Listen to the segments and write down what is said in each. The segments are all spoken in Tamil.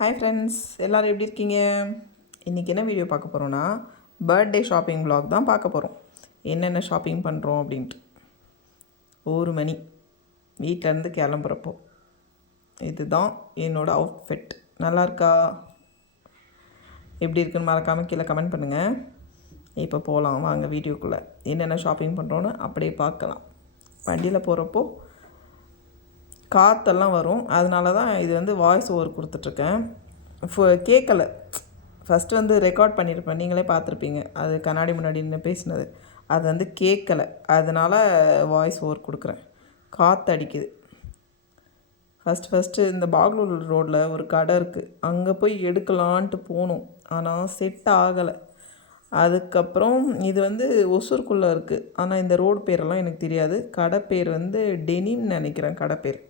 ஹாய் ஃப்ரெண்ட்ஸ், எல்லோரும் எப்படி இருக்கீங்க? இன்றைக்கி என்ன வீடியோ பார்க்க போகிறோன்னா பர்த்டே ஷாப்பிங் vlog தான் பார்க்க போகிறோம். என்னென்ன ஷாப்பிங் பண்ணுறோம் அப்படின்ட்டு. 1 மணி வீட்டிலேருந்து கிளம்புறப்போ இதுதான் என்னோடய அவுட்ஃபிட். நல்லா இருக்கா? எப்படி இருக்குன்னு மறக்காமல் கீழே கமெண்ட் பண்ணுங்கள். இப்போ போகலாம் வாங்க வீடியோக்குள்ளே. என்னென்ன ஷாப்பிங் பண்ணுறோன்னு அப்படியே பார்க்கலாம். வண்டியில் போகிறப்போ காற்றெல்லாம் வரும், அதனால தான் இது வாய்ஸ் ஓவர் கொடுத்துட்ருக்கேன். கேட்கலை. ஃபஸ்ட்டு ரெக்கார்ட் பண்ணியிருப்பேன், நீங்களே பார்த்துருப்பீங்க. அது கண்ணாடி முன்னாடி நின்று பேசினது. அது கேட்கலை, அதனால் வாய்ஸ் ஓவர் கொடுக்குறேன். காற்று அடிக்குது. ஃபஸ்ட்டு இந்த பாக்லூர் ரோட்டில் ஒரு கடை இருக்குது, அங்கே போய் எடுக்கலான்ட்டு போகணும். ஆனால் செட் ஆகலை. அதுக்கப்புறம் இது ஒசூருக்குள்ளே இருக்குது, ஆனால் இந்த ரோடு பேரெல்லாம் எனக்கு தெரியாது. கடை பேர் டெனிம்னு நினைக்கிறேன் கடை பேர்.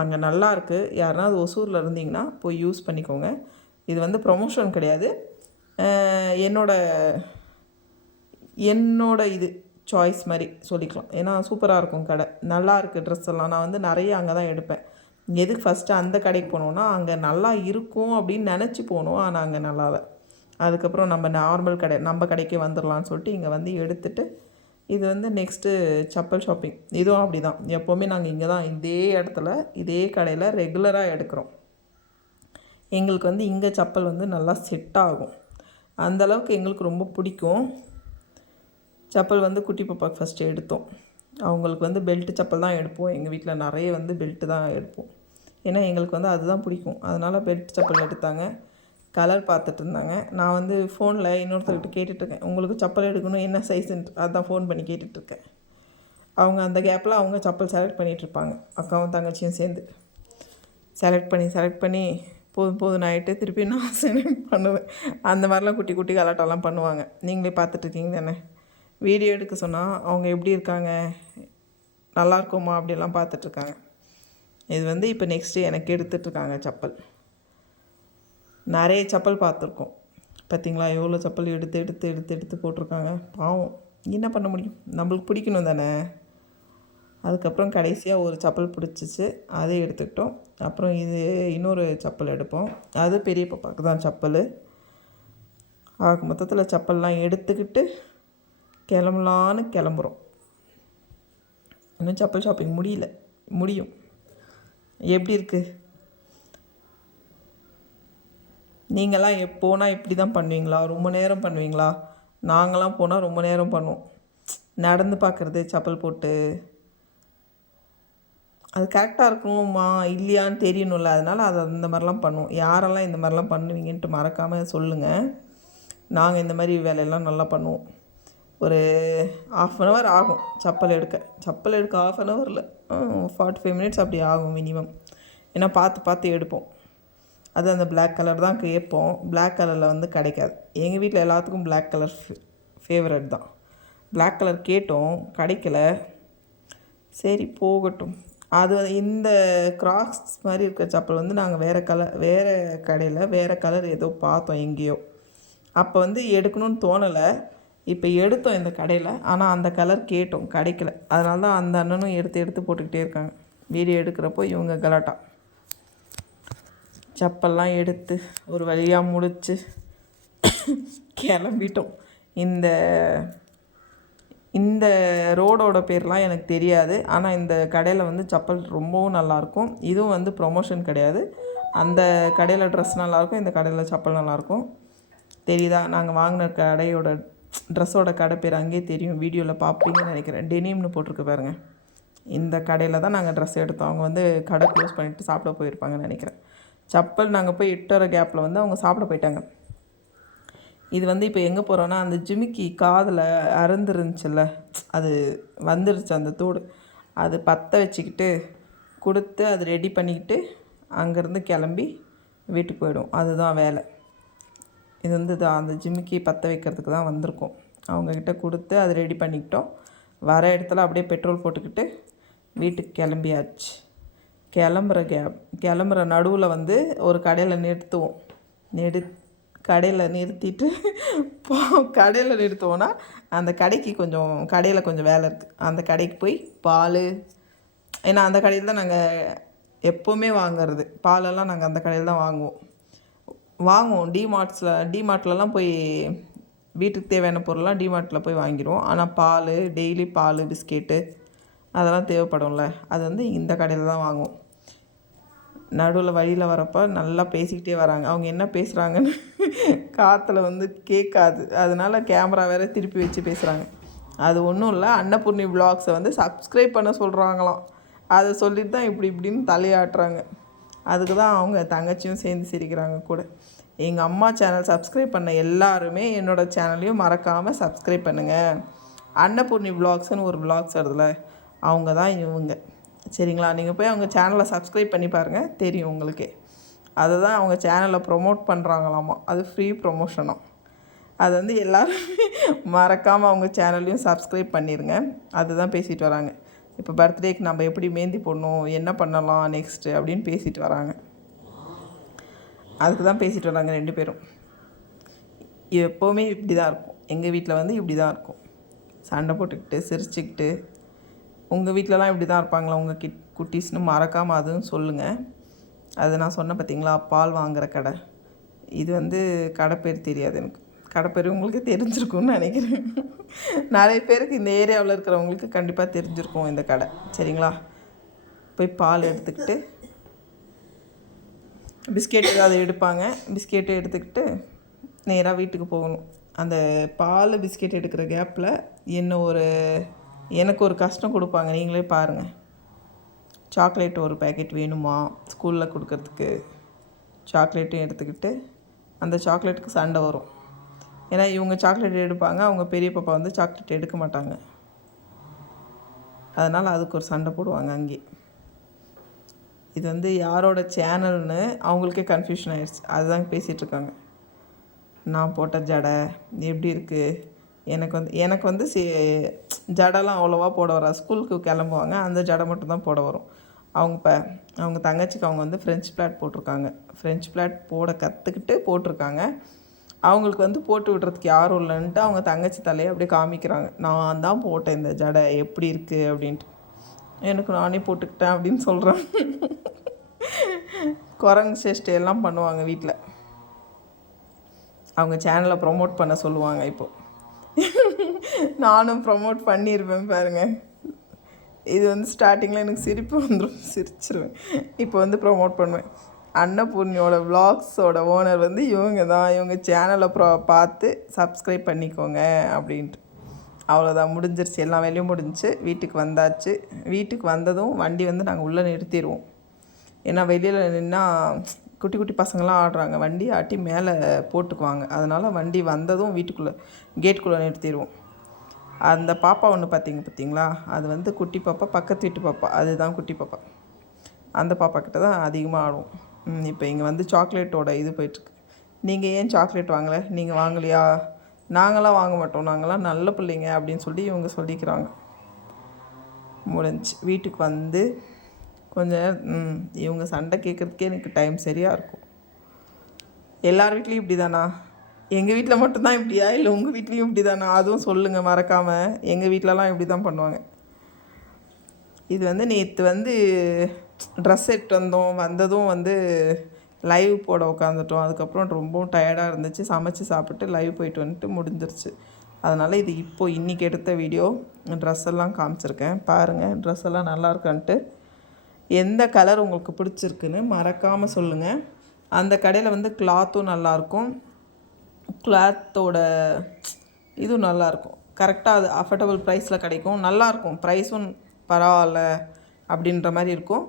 அங்கே நல்லாயிருக்கு. யாருனாவது ஒசூரில் இருந்தீங்கன்னா போய் யூஸ் பண்ணிக்கோங்க. இது ப்ரொமோஷன் கிடையாது, என்னோட இது சாய்ஸ் மாதிரி சொல்லிக்கலாம். ஏன்னா சூப்பராக இருக்கும் கடை, நல்லா இருக்குது ட்ரெஸ் எல்லாம். நான் நிறைய அங்கே தான் எடுப்பேன். எதுக்கு ஃபஸ்ட்டு அந்த கடைக்கு போனோன்னா அங்கே நல்லா இருக்கும் அப்படின்னு நினச்சி போனோம், ஆனால் அங்கே நல்லா இல்லை. அதுக்கப்புறம் நம்ம நார்மல் கடை, நம்ம கடைக்கே வந்துடலான்னு சொல்லிட்டு இங்கே எடுத்துகிட்டு இது நெக்ஸ்ட்டு செப்பல் ஷாப்பிங். இதுவும் அப்படி தான். எப்போவுமே நாங்கள் இங்கே தான், இதே இடத்துல இதே கடையில் ரெகுலராக எடுக்கிறோம். எங்களுக்கு இங்கே செப்பல் நல்லா செட் ஆகும். அந்தளவுக்கு எங்களுக்கு ரொம்ப பிடிக்கும். செப்பல் குட்டி பாப்பாவுக்கு ஃபஸ்ட்டு எடுத்தோம். அவங்களுக்கு பெல்ட்டு செப்பல் தான் எடுப்போம். எங்கள் வீட்டில் நிறைய பெல்ட்டு தான் எடுப்போம். ஏன்னா எங்களுக்கு அதுதான் பிடிக்கும். அதனால் பெல்ட் செப்பல் எடுத்தாங்க. கலர் பார்த்துட்டு இருந்தாங்க. நான் ஃபோனில் இன்னொருத்தர்கிட்ட கேட்டுட்ருக்கேன், உங்களுக்கு செப்பல் எடுக்கணும் என்ன சைஸுன்ட்டு. அதான் ஃபோன் பண்ணி கேட்டுட்ருக்கேன். அவங்க அந்த கேப்பில் அவங்க செப்பல் செலக்ட் பண்ணிகிட்ருப்பாங்க, அக்காவும் தங்கச்சியும் சேர்ந்து செலக்ட் பண்ணி போதும் ஆகிட்டு திருப்பி நான் செலக்ட் பண்ணுவேன். அந்த மாதிரிலாம் குட்டி குட்டி கலாட்டெல்லாம் பண்ணுவாங்க. நீங்களே பார்த்துட்ருக்கீங்க தானே. வீடியோ எடுக்க சொன்னால் அவங்க எப்படி இருக்காங்க, நல்லா இருக்குமா அப்படிலாம் பார்த்துட்ருக்காங்க. இது இப்போ நெக்ஸ்ட்டு எனக்கு எடுத்துகிட்ருக்காங்க செப்பல். நிறைய செப்பல் பார்த்துருக்கோம். பார்த்திங்களா எவ்வளோ செப்பல் எடுத்து போட்டிருக்காங்க. பாவம், என்ன பண்ண முடியும், நம்மளுக்கு பிடிக்கணும் தானே. அதுக்கப்புறம் கடைசியாக ஒரு செப்பல் பிடிச்சிச்சு, அதை எடுத்துக்கிட்டோம். அப்புறம் இன்னொரு செப்பல் எடுப்போம், அது பெரிய பாப்பாவுக்கு தான் செப்பல். ஆக மொத்தத்தில் செப்பல்லாம் எடுத்துக்கிட்டு கிளம்பலான்னு கிளம்புறோம். இன்னும் செப்பல் ஷாப்பிங் முடியும். எப்படி இருக்குது? நீங்களாம் போனால் இப்படி தான் பண்ணுவீங்களா? ரொம்ப நேரம் பண்ணுவீங்களா? நாங்களாம் போனால் ரொம்ப நேரம் பண்ணுவோம். நடந்து பார்க்குறது செப்பல் போட்டு, அது கரெக்டாக இருக்கணுமா இல்லையான்னு தெரியணும்ல. அதனால் அதை அந்த மாதிரிலாம் பண்ணுவோம். யாரெல்லாம் இந்த மாதிரிலாம் பண்ணுவீங்கன்ட்டு மறக்காமல் சொல்லுங்கள். நாங்கள் இந்த மாதிரி வேலையெல்லாம் நல்லா பண்ணுவோம். ஒரு 1/2 hour ஆகும் செப்பல் எடுக்க 1/2 hour 45 minutes அப்படி ஆகும் மினிமம். ஏன்னா பார்த்து எடுப்போம். அது அந்த பிளாக் கலர் தான் கேட்போம். பிளாக் கலரில் கிடைக்காது. எங்கள் வீட்டில் எல்லாத்துக்கும் பிளாக் கலர் ஃபேவரட் தான். பிளாக் கலர் கேட்டோம், கிடைக்கல. சரி போகட்டும். அது இந்த கிராக்ஸ் மாதிரி இருக்கிற செப்பல் நாங்கள் வேறு கடையில் வேறு கலர் ஏதோ பார்த்தோம் எங்கேயோ. அப்போ எடுக்கணும்னு தோணலை. இப்போ எடுத்தோம் இந்த கடையில், ஆனால் அந்த கலர் கேட்டோம், கிடைக்கல. அதனால தான் அந்த அண்ணனும் எடுத்து போட்டுக்கிட்டே இருக்காங்க. வீடியோ எடுக்கிறப்போ இவங்க கலாட்டா. செப்பல்லாம் எடுத்து ஒரு வழியாக முடித்து கிளம்பிட்டோம். இந்த ரோடோட பேர்லாம் எனக்கு தெரியாது, ஆனால் இந்த கடையில் செப்பல் ரொம்பவும் நல்லாயிருக்கும். இதுவும் ப்ரொமோஷன் கிடையாது. அந்த கடையில் ட்ரெஸ் நல்லாயிருக்கும், இந்த கடையில் செப்பல் நல்லாயிருக்கும். தெரியுதா? நாங்கள் வாங்கின கடையோட ட்ரெஸ்ஸோட கடை பேர் அங்கேயே தெரியும், வீடியோவில் பார்ப்பீங்கன்னு நினைக்கிறேன். டெனிம்னு போட்டிருக்கு பாருங்கள். இந்த கடையில் தான் நாங்கள் ட்ரெஸ் எடுத்தோம். அவங்க கடை க்ளோஸ் பண்ணிவிட்டு சாப்பிட போயிருப்பாங்கன்னு நினைக்கிறேன். செப்பல் நாங்கள் போய் 8 hour கேப்பில் அவங்க சாப்பிட போயிட்டாங்க. இது இப்போ எங்கே போகிறோன்னா, அந்த ஜிமிக்கி காதில் அறுந்துருந்துச்சுல்ல, அது வந்துருச்சு அந்த தோடு. அது பற்ற வச்சுக்கிட்டு கொடுத்து அது ரெடி பண்ணிக்கிட்டு அங்கேருந்து கிளம்பி வீட்டுக்கு போயிடும். அதுதான் வேலை. இது அந்த ஜிமிக்கி பற்ற வைக்கிறதுக்கு தான் வந்திருக்கோம். அவங்கக்கிட்ட கொடுத்து அது ரெடி பண்ணிக்கிட்டோம். வர இடத்துல அப்படியே பெட்ரோல் போட்டுக்கிட்டு வீட்டுக்கு கிளம்பியாச்சு. கிளம்புற நடுவில் ஒரு கடையில் நிறுத்துவோம். கடையில் நிறுத்துவோன்னா அந்த கடையில் கொஞ்சம் வேலை இருக்குது. அந்த கடைக்கு போய் பால், ஏன்னா அந்த கடையில் தான் நாங்கள் எப்போவுமே வாங்கிறது. பாலெல்லாம் நாங்கள் அந்த கடையில் தான் வாங்குவோம். வாங்குவோம். டிமார்ட்லலாம் போய் வீட்டுக்கு தேவையான பொருள்லாம் டிமார்ட்டில் போய் வாங்கிடுவோம். ஆனால் பால், டெய்லி பால், பிஸ்கெட்டு அதெல்லாம் தேவைப்படும்ல, அது வந்து இந்த கடையில் தான் வாங்குவோம். நடுவில் வழியில் வரப்போ நல்லா பேசிக்கிட்டே வராங்க. அவங்க என்ன பேசுகிறாங்கன்னு காற்றுல வந்து கேட்காது. அதனால கேமரா வேறு திருப்பி வச்சு பேசுகிறாங்க. அது ஒன்றும் இல்லை, அன்னபூர்ணி விலாக்ஸை வந்து சப்ஸ்கிரைப் பண்ண சொல்கிறாங்களாம். அதை சொல்லிட்டு தான் இப்படின்னு தலையாட்டுறாங்க. அதுக்கு தான் அவங்க தங்கச்சியும் சேர்ந்து சிரிக்கிறாங்க கூட. எங்கள் அம்மா சேனல் சப்ஸ்கிரைப் பண்ண எல்லாருமே என்னோடய சேனலையும் மறக்காமல் சப்ஸ்கிரைப் பண்ணுங்கள். அன்னபூர்ணி விலாக்ஸ்னு ஒரு விலாக்ஸ் வருதுல, அவங்க தான் இவங்க. சரிங்களா? நீங்கள் போய் அவங்க சேனலை சப்ஸ்கிரைப் பண்ணி பாருங்கள், தெரியும் உங்களுக்கே. அதை தான் அவங்க சேனலில் ப்ரொமோட் பண்ணுறாங்களாமா. அது ஃப்ரீ ப்ரொமோஷனாக. அது வந்து எல்லோரும் மறக்காமல் அவங்க சேனல்லையும் சப்ஸ்கிரைப் பண்ணிடுங்க. அதுதான் பேசிட்டு வராங்க. இப்போ பர்த்டேக்கு நம்ம எப்படி மெஹந்தி போடணும், என்ன பண்ணலாம் நெக்ஸ்ட்டு அப்படின்னு பேசிட்டு வராங்க. அதுக்கு தான் பேசிட்டு வராங்க 2 பேரும். எப்போவுமே இப்படி தான் இருக்கும். எங்கள் வீட்டில் வந்து இப்படி தான் இருக்கும். சண்டை போட்டுக்கிட்டு சிரிச்சுக்கிட்டு. உங்கள் வீட்டிலலாம் இப்படி தான் இருப்பாங்களா உங்கள் குட்டீஸ்னு மறக்காமல் அதுவும் சொல்லுங்கள். அது நான் சொன்னேன் பார்த்தீங்களா, பால் வாங்குகிற கடை. இது வந்து கடை பேர் தெரியாது எனக்கு. கடை பேர் உங்களுக்கு தெரிஞ்சிருக்கும்னு நினைக்கிறேன். நிறைய பேருக்கு இந்த ஏரியாவில் இருக்கிறவங்களுக்கு கண்டிப்பாக தெரிஞ்சிருக்கும் இந்த கடை. சரிங்களா? போய் பால் எடுத்துக்கிட்டு பிஸ்கெட் ஏதாவது எடுப்பாங்க. பிஸ்கெட்டு எடுத்துக்கிட்டு நேராக வீட்டுக்கு போகணும். அந்த பால் பிஸ்கெட் எடுக்கிற கேப்பில் எனக்கு ஒரு கஷ்டம் கொடுப்பாங்க. நீங்களே பாருங்கள். சாக்லேட் ஒரு பேக்கெட் வேணுமா ஸ்கூலில் கொடுக்கறதுக்கு. சாக்லேட்டும் எடுத்துக்கிட்டு அந்த சாக்லேட்டுக்கு சண்டை வரும். ஏன்னா இவங்க சாக்லேட் எடுப்பாங்க, அவங்க பெரிய பாப்பா வந்து சாக்லேட் எடுக்க மாட்டாங்க. அதனால் அதுக்கு ஒரு சண்டை போடுவாங்க அங்கே. இது வந்து யாரோட சேனல்னு அவங்களுக்கே கன்ஃபியூஷன் ஆகிடுச்சு. அதுதான் பேசிகிட்ருக்காங்க. நான் போட்ட ஜடை எப்படி இருக்குது, எனக்கு வந்து ஜடைலாம் அவ்வளோவா போட வராது. ஸ்கூலுக்கு கிளம்புவாங்க, அந்த ஜடை மட்டும்தான் போட வரும். அவங்க தங்கச்சிக்கு அவங்க வந்து ஃப்ரெஞ்ச் பிளாட் போட்டிருக்காங்க. ஃப்ரெஞ்ச் பிளாட் போட கற்றுக்கிட்டு போட்டிருக்காங்க. அவங்களுக்கு வந்து போட்டு விடுறதுக்கு யாரும் இல்லைன்ட்டு அவங்க தங்கச்சி தலையை அப்படியே காமிக்கிறாங்க. நான் தான் போட்டேன் இந்த ஜடை, எப்படி இருக்குது அப்படின்ட்டு. எனக்கு நானே போட்டுக்கிட்டேன் அப்படின்னு சொல்கிறேன். குரங்கு சேஷ்டையெல்லாம் பண்ணுவாங்க வீட்டில். அவங்க சேனலை ப்ரொமோட் பண்ண சொல்லுவாங்க. இப்போது நானும் ப்ரொமோட் பண்ணியிருப்பேன் பாருங்கள். இது வந்து ஸ்டார்டிங்கில் எனக்கு சிரிப்பு வந்துடும், சிரிச்சிருவேன். இப்போ வந்து ப்ரொமோட் பண்ணுவேன். அன்னபூர்ணியோட விலாக்ஸோட ஓனர் வந்து இவங்க தான். இவங்க சேனலை பார்த்து சப்ஸ்கிரைப் பண்ணிக்கோங்க அப்படின்ட்டு. அவ்வளோதான், முடிஞ்சிருச்சு. எல்லா வேலையும் முடிஞ்சிச்சு. வீட்டுக்கு வந்தாச்சு. வீட்டுக்கு வந்ததும் வண்டி வந்து நாங்கள் உள்ளே நிறுத்திடுவோம். ஏன்னா வெளியில் நின்னால் குட்டி குட்டி பசங்களாம் ஆடுறாங்க. வண்டி ஆட்டி மேலே போட்டுக்குவாங்க. அதனால் வண்டி வந்ததும் வீட்டுக்குள்ளே கேட்டுக்குள்ளே நிறுத்திடுவோம். அந்த பாப்பா ஒன்று பார்த்தீங்களா, அது வந்து குட்டி பாப்பா, பக்கத்து வீட்டு பாப்பா, அதுதான் குட்டி பாப்பா. அந்த பாப்பா கிட்ட தான் அதிகமாக ஆடுவோம். இப்போ இங்கே வந்து சாக்லேட்டோட இது போயிட்டுருக்கு. நீங்கள் ஏன் சாக்லேட் வாங்கலை, நீங்கள் வாங்கலையா? நாங்களாம் வாங்க மாட்டோம், நாங்களாம் நல்ல பிள்ளைங்க அப்படின்னு சொல்லி இவங்க சொல்லிக்கிறாங்க. முடிஞ்சு வீட்டுக்கு வந்து கொஞ்சம் இவங்க சண்டை கேட்குறதுக்கே எனக்கு டைம் சரியாக இருக்கும். எல்லார் வீட்லேயும் இப்படி தானா? எங்கள் வீட்டில் மட்டும்தான் இப்படியா, இல்லை உங்கள் வீட்லேயும் இப்படி தானா? அதுவும் சொல்லுங்கள் மறக்காமல். எங்கள் வீட்டிலலாம் இப்படி தான் பண்ணுவாங்க. இது வந்து நேற்று வந்து ட்ரெஸ் எடுத்து வந்ததும் வந்து லைவ் போட உட்காந்துட்டோம். அதுக்கப்புறம் ரொம்பவும் டயர்டாக இருந்துச்சு. சமைச்சு சாப்பிட்டு லைவ் போயிட்டு வந்துட்டு முடிஞ்சிருச்சு. அதனால் இது இன்றைக்கி எடுத்த வீடியோ. ட்ரெஸ் எல்லாம் காமிச்சிருக்கேன் பாருங்கள். ட்ரெஸ் எல்லாம் நல்லா இருக்கான்ட்டு. எந்த கலர் உங்களுக்கு பிடிச்சிருக்குன்னு மறக்காமல் சொல்லுங்கள். அந்த கடையில் வந்து கிளாத்தும் நல்லாயிருக்கும், கிளாத்தோட இதுவும் நல்லாயிருக்கும். கரெக்டாக அது அஃபோர்டபுள் ப்ரைஸில் கிடைக்கும். நல்லாயிருக்கும், ப்ரைஸும் பரவாயில்ல அப்படின்ற மாதிரி இருக்கும்.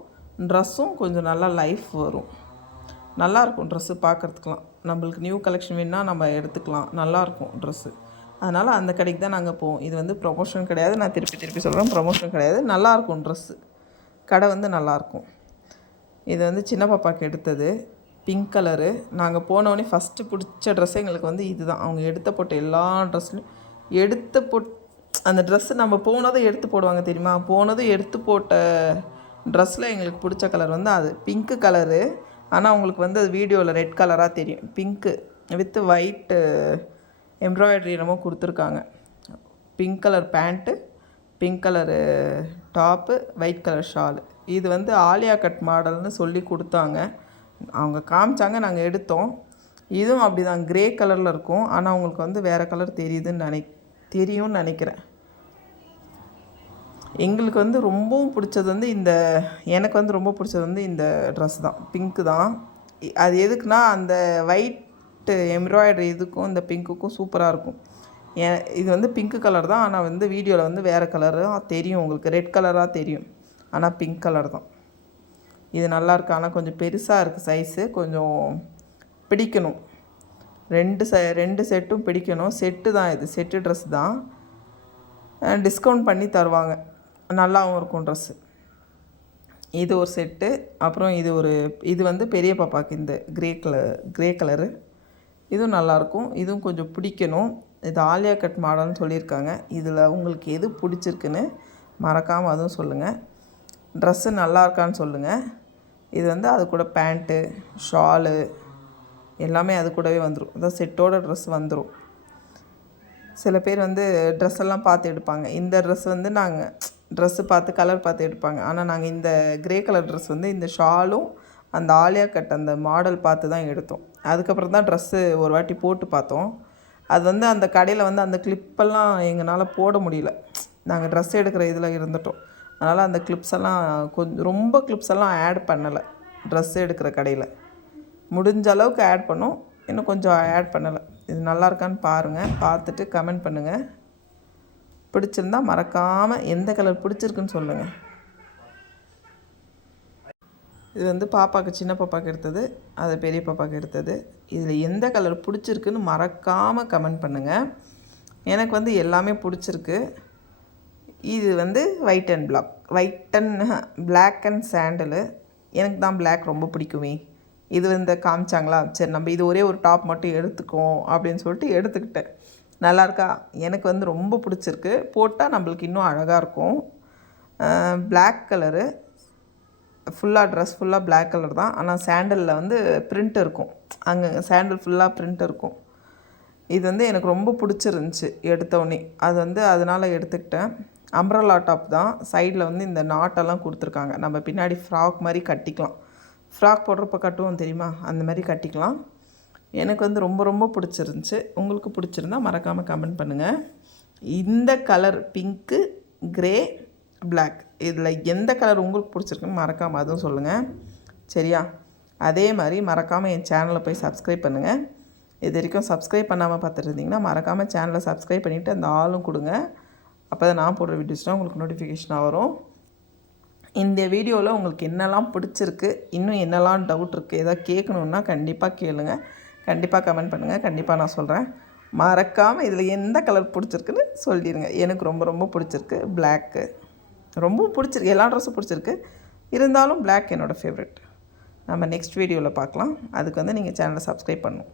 ட்ரெஸ்ஸும் கொஞ்சம் நல்லா லைஃப் வரும். நல்லாயிருக்கும் ட்ரெஸ்ஸு பார்க்குறதுக்கெலாம். நம்மளுக்கு நியூ கலெக்ஷன் வேணுன்னா நம்ம எடுத்துக்கலாம். நல்லாயிருக்கும் ட்ரெஸ்ஸு. அதனால் அந்த கடைக்கு தான் நாங்கள் போவோம். இது வந்து ப்ரொமோஷன் கிடையாது, நான் திருப்பி சொல்கிறேன், ப்ரொமோஷன் கிடையாது. நல்லாயிருக்கும் ட்ரெஸ்ஸு. கடை வந்து நல்லாயிருக்கும். இது வந்து சின்ன பாப்பாவுக்கு எடுத்தது, பிங்க் கலரு. நாங்கள் போனோடனே ஃபஸ்ட்டு பிடிச்ச ட்ரெஸ்ஸு எங்களுக்கு வந்து இது தான். அவங்க போட்ட எல்லா ட்ரெஸ்லையும் அந்த ட்ரெஸ்ஸு நம்ம போனதும் எடுத்து போடுவாங்க தெரியுமா? போனதும் எடுத்து போட்ட ட்ரெஸ்ஸில் எங்களுக்கு பிடிச்ச கலர் வந்து அது பிங்க்கு கலரு. ஆனால் அவங்களுக்கு வந்து அது வீடியோவில் ரெட் கலராக தெரியும். பிங்க்கு வித் ஒயிட்டு எம்ப்ராய்டரி என்னமோ கொடுத்துருக்காங்க. Pink colour pant, pink colour top, white colour Shalu. இது வந்து ஆலியா கட் மாடல்னு சொல்லி கொடுத்தாங்க. அவங்க காமிச்சாங்க, நாங்கள் எடுத்தோம். இதுவும் அப்படி தான் க்ரே கலரில் இருக்கும். ஆனால் உங்களுக்கு வந்து வேறு கலர் தெரியும்னு நினைக்கிறேன். எங்களுக்கு வந்து ரொம்பவும் பிடிச்சது வந்து எனக்கு வந்து ரொம்ப பிடிச்சது வந்து இந்த ட்ரெஸ் தான், பிங்க்கு தான். அது எதுக்குன்னா அந்த ஒயிட்டு எம்ப்ராய்டரி இதுக்கும் இந்த பிங்க்குக்கும் சூப்பராக இருக்கும். இது வந்து பிங்க்கு கலர் தான், ஆனால் வந்து வீடியோவில் வந்து வேறு கலராக தெரியும், உங்களுக்கு ரெட் கலராக தெரியும், ஆனால் பிங்க் கலர் தான். இது நல்லாயிருக்கு. ஆனால் கொஞ்சம் பெருசாக இருக்குது சைஸு, கொஞ்சம் பிடிக்கணும். ரெண்டு செட்டும் பிடிக்கணும். செட்டு தான், இது செட்டு ட்ரெஸ் தான். டிஸ்கவுண்ட் பண்ணி தருவாங்க, நல்லாவும் இருக்கும் ட்ரெஸ்ஸு. இது ஒரு செட்டு. அப்புறம் இது வந்து பெரிய பாப்பாவுக்கு இந்த க்ரே கலரு, இதுவும் நல்லாயிருக்கும். இதுவும் கொஞ்சம் பிடிக்கணும். இது ஆலியா கட் மாடல்னு சொல்லியிருக்காங்க. இதில் உங்களுக்கு எது பிடிச்சிருக்குன்னு மறக்காமல் அதுவும் சொல்லுங்கள். ட்ரெஸ்ஸு நல்லா இருக்கான்னு சொல்லுங்கள். இது வந்து அது கூட பேண்ட்டு, ஷாலு எல்லாமே அது கூடவே வந்துடும். அதான் செட்டோட ட்ரெஸ் வந்துடும். சில பேர் வந்து ட்ரெஸ் எல்லாம் பார்த்து எடுப்பாங்க. இந்த ட்ரெஸ் வந்து நாங்கள் ட்ரெஸ்ஸு பார்த்து கலர் பார்த்து எடுப்பாங்க. ஆனால் நாங்கள் இந்த க்ரே கலர் ட்ரெஸ் வந்து இந்த ஷாலும் அந்த ஆலியா கட் அந்த மாடல் பார்த்து தான் எடுத்தோம். அதுக்கப்புறம் தான் ட்ரெஸ்ஸு ஒரு வாட்டி போட்டு பார்த்தோம். அது வந்து அந்த கடையில் வந்து அந்த கிளிப்பெல்லாம் எங்களால் போட முடியல. நாங்கள் ட்ரெஸ் எடுக்கிற இதில் இருந்துட்டோம். அதனால் அந்த கிளிப்ஸ் எல்லாம் ரொம்ப கிளிப்ஸ் எல்லாம் ஆட் பண்ணலை. ட்ரெஸ் எடுக்கிற கடையில் முடிஞ்ச அளவுக்கு ஆட் பண்ணோம், இன்னும் கொஞ்சம் ஆட் பண்ணலை. இது நல்லா இருக்கான்னு பாருங்கள், பார்த்துட்டு கமெண்ட் பண்ணுங்கள். பிடிச்சிருந்தா மறக்காமல் எந்த கலர் பிடிச்சிருக்குன்னு சொல்லுங்கள். இது வந்து பாப்பாவுக்கு, சின்ன பாப்பாவுக்கு எடுத்தது, அது பெரிய பாப்பாவுக்கு எடுத்தது. இதில் எந்த கலர் பிடிச்சிருக்குன்னு மறக்காமல் கமெண்ட் பண்ணுங்கள். எனக்கு வந்து எல்லாமே பிடிச்சிருக்கு. இது வந்து white and black and sandal. எனக்கு தான் பிளாக் ரொம்ப பிடிக்குமே. இது வந்து காமிச்சாங்களா, சரி நம்ம இது ஒரே ஒரு டாப் மட்டும் எடுத்துக்கோம் அப்படின்னு சொல்லிட்டு எடுத்துக்கிட்டேன். நல்லாயிருக்கா? எனக்கு வந்து ரொம்ப பிடிச்சிருக்கு. போட்டால் நம்மளுக்கு இன்னும் அழகாக இருக்கும். பிளாக் கலரு ஃபுல்லாக ட்ரெஸ் ஃபுல்லாக பிளாக் கலர் தான். ஆனால் சாண்டலில் வந்து பிரிண்ட் இருக்கும், அங்கே சாண்டல் ஃபுல்லாக பிரிண்ட் இருக்கும். இது வந்து எனக்கு ரொம்ப பிடிச்சிருந்துச்சி எடுத்தோடனே. அது வந்து அதனால் எடுத்துக்கிட்டேன். அம்ப்ரல்லா டாப் தான். சைடில் வந்து இந்த நாட்டெல்லாம் கொடுத்துருக்காங்க. நம்ம பின்னாடி ஃப்ராக் மாதிரி கட்டிக்கலாம். ஃப்ராக் போடுறப்ப கட்டுவோம் தெரியுமா, அந்த மாதிரி கட்டிக்கலாம். எனக்கு வந்து ரொம்ப ரொம்ப பிடிச்சிருந்துச்சி. உங்களுக்கு பிடிச்சிருந்தா மறக்காமல் கமெண்ட் பண்ணுங்கள். இந்த கலர் பிங்க்கு, க்ரே, பிளாக், இதில் எந்த கலர் உங்களுக்கு பிடிச்சிருக்குன்னு மறக்காமல் அதுவும் சொல்லுங்கள். சரியா? அதே மாதிரி மறக்காமல் என் சேனலை போய் சப்ஸ்கிரைப் பண்ணுங்கள். இது வரைக்கும் சப்ஸ்கிரைப் பண்ணாமல் பார்த்துட்டு இருந்தீங்கன்னா மறக்காமல் சேனலை சப்ஸ்கிரைப் பண்ணிவிட்டு அந்த ஆளும் கொடுங்க. அப்போ தான் நான் போடுற வீடியோஸ்லாம் உங்களுக்கு நோட்டிஃபிகேஷனாக வரும். இந்த வீடியோவில் உங்களுக்கு என்னெல்லாம் பிடிச்சிருக்கு, இன்னும் என்னெல்லாம் டவுட் இருக்குது, எதாவது கேட்கணுன்னா கண்டிப்பாக கேளுங்க. கண்டிப்பாக கமெண்ட் பண்ணுங்கள், கண்டிப்பாக நான் சொல்கிறேன். மறக்காமல் இதில் எந்த கலர் பிடிச்சிருக்குன்னு சொல்லிடுங்க. எனக்கு ரொம்ப ரொம்ப பிடிச்சிருக்கு பிளாக்கு, ரொம்ப பிடிச்சிருக்கு. எல்லா ட்ரெஸ்ஸும் பிடிச்சிருக்கு, இருந்தாலும் பிளாக் என்னோடய ஃபேவரெட். நம்ம நெக்ஸ்ட் வீடியோவில் பார்க்கலாம். அதுக்கு வந்து நீங்கள் சேனலை சப்ஸ்கிரைப் பண்ணணும்.